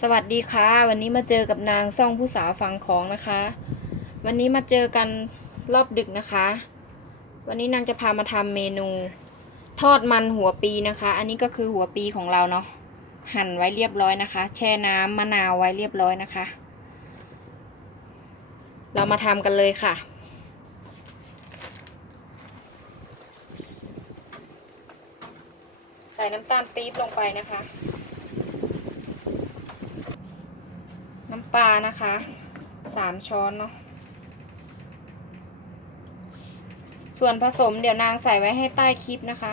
สวัสดีค่ะ วันนี้มาเจอกับนางซ่องผู้สาวฟังของนะคะ วันนี้มาเจอกันรอบดึกนะคะ วันนี้นางจะพามาทำเมนู ทอดมันหัวปีนะคะ อันนี้ก็คือหัวปีของเราเนาะหั่นไว้เรียบร้อยนะคะ แช่น้ำมะนาวไว้เรียบร้อยนะคะ เรามาทำกันเลยค่ะใส่น้ำตาลปี๊บลงไปนะคะ น้ำ ปลานะคะสามช้อนเนาะส่วนผสมเดี๋ยวนางใส่ไว้ให้ใต้คลิปนะคะ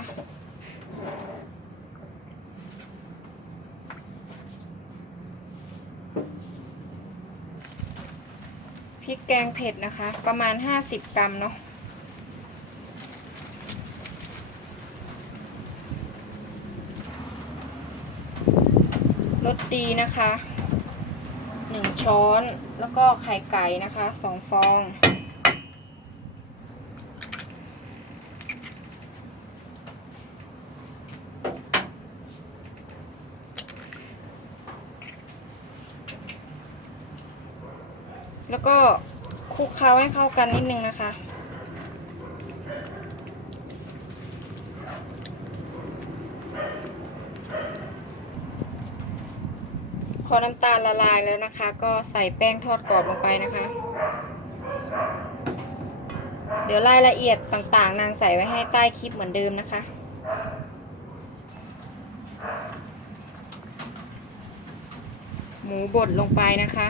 พริกแกงเผ็ดนะคะ ประมาณ 50 กรัมเนาะรสดีนะคะ หนึ่งช้อน แล้วก็ไข่ไก่นะคะสองฟอง แล้วก็คลุกเคล้าให้เข้ากันนิดนึงนะคะ อน้ำตาลละลายแล้วนะคะ ก็ใส่แป้งทอดกรอบลงไปนะคะ เดี๋ยวรายละเอียดต่างๆ นางใส่ไว้ให้ใต้คลิปเหมือนเดิมนะคะ หมูบดลงไปนะคะ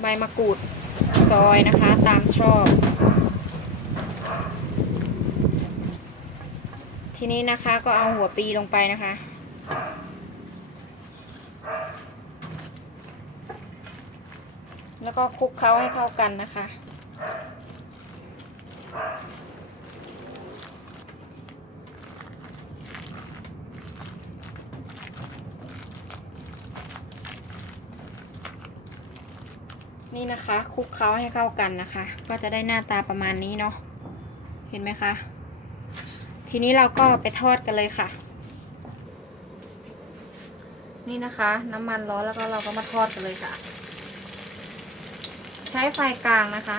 ใบมะกรูดซอยนะคะตามชอบ ทีนี้นะคะก็เอาหัวปีลงไปนะคะ แล้วก็คลุกเคล้าให้เข้ากันนะคะ นี่นะคะคลุกเคล้าให้เข้ากันนะคะ ก็จะได้หน้าตาประมาณนี้เนาะ เห็นไหมคะ ทีนี้เราก็ไปทอดกันเลยค่ะ นี่นะคะ น้ำมันร้อนแล้วก็เราก็มาทอดกันเลยค่ะ ใช้ไฟกลางนะคะ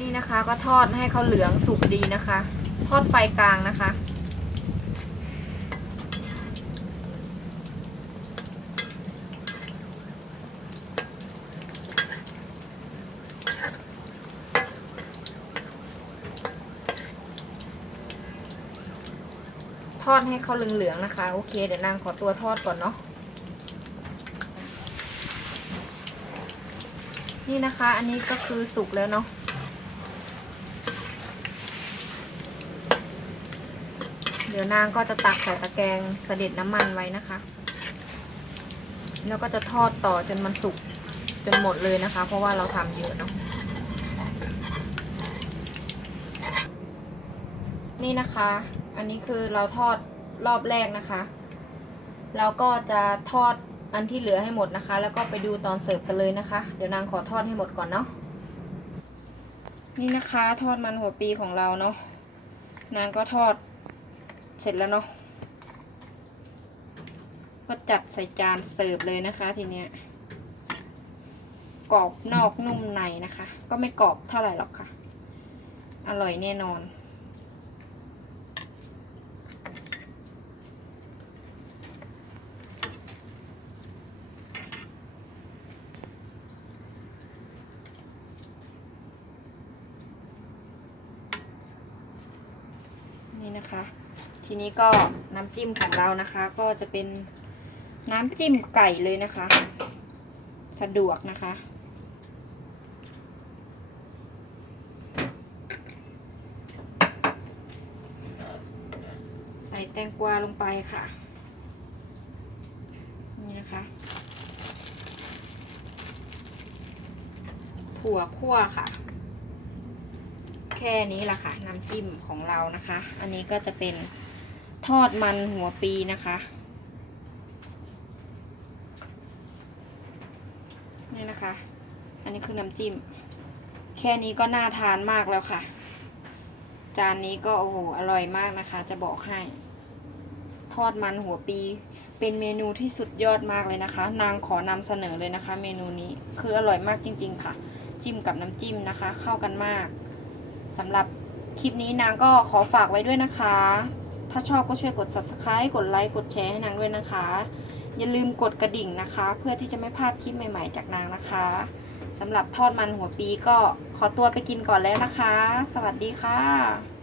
นี่นะคะก็ทอดให้เขาเหลืองสุกดีนะคะ ทอดไฟกลางนะคะ ทอดให้เขาเหลืองๆนะคะ โอเค เดี๋ยวนางขอตัวทอดก่อนเนาะนี่นะคะ อันนี้ก็คือสุกแล้วเนาะ เดี๋ยวนางก็จะตักใส่ตะแกรงเสด็จน้ำมันไว้นะคะ แล้วก็จะทอดต่อจนมันสุกจนหมดเลยนะคะ เพราะว่าเราทำเยอะเนาะนี่นะคะ อันนี้คือเราทอดรอบแรกนะคะเราก็จะทอดอันที่เหลือให้หมดนะคะ แล้วก็ไปดูตอนเสิร์ฟกันเลยนะคะ เดี๋ยวนางขอทอดให้หมดก่อนเนาะนี่นะคะ ทอดมันหัวปีของเราเนาะนางก็ทอด ร็จแล้วเนาะก็จัดใส่จานเสิร์ฟเลยนะคะทีเนี้ยกรอบนอกนุ่มในนะคะ ก็ไม่กรอบเท่าไหร่หรอกค่ะ อร่อยแน่นอน นี่นะคะ ทีนี้ก็น้ำจิ้มของเรานะคะ ก็จะเป็นน้ำจิ้มไก่เลยนะคะ สะดวกนะคะ ใส่แตงกวาลงไปค่ะ นี่นะคะ ถั่วคั่วค่ะ แค่นี้ละค่ะ น้ำจิ้มของเรานะคะ อันนี้ก็จะเป็น ทอดมันหัวปีนะคะ นี่นะคะ อันนี้คือน้ำจิ้ม แค่นี้ก็น่าทานมากแล้วค่ะ จานนี้ก็โอ้โหอร่อยมากนะคะ จะบอกให้ ทอดมันหัวปี เป็นเมนูที่สุดยอดมากเลยนะคะ นางขอนำเสนอเลยนะคะ เมนูนี้คืออร่อยมากจริง ๆ ค่ะ จิ้มกับน้ำจิ้มนะคะ เข้ากันมากสำหรับคลิปนี้นางก็ขอฝากไว้ด้วยนะคะ ถ้าชอบก็ช่วยกด subscribe กดไลค์กดแชร์ให้นางด้วยนะคะ อย่าลืมกดกระดิ่งนะคะ เพื่อที่จะไม่พลาดคลิปใหม่ๆ จากนางนะคะสำหรับทอดมันหัวปีก็ขอตัวไปกินก่อนแล้วนะคะ สวัสดีค่ะ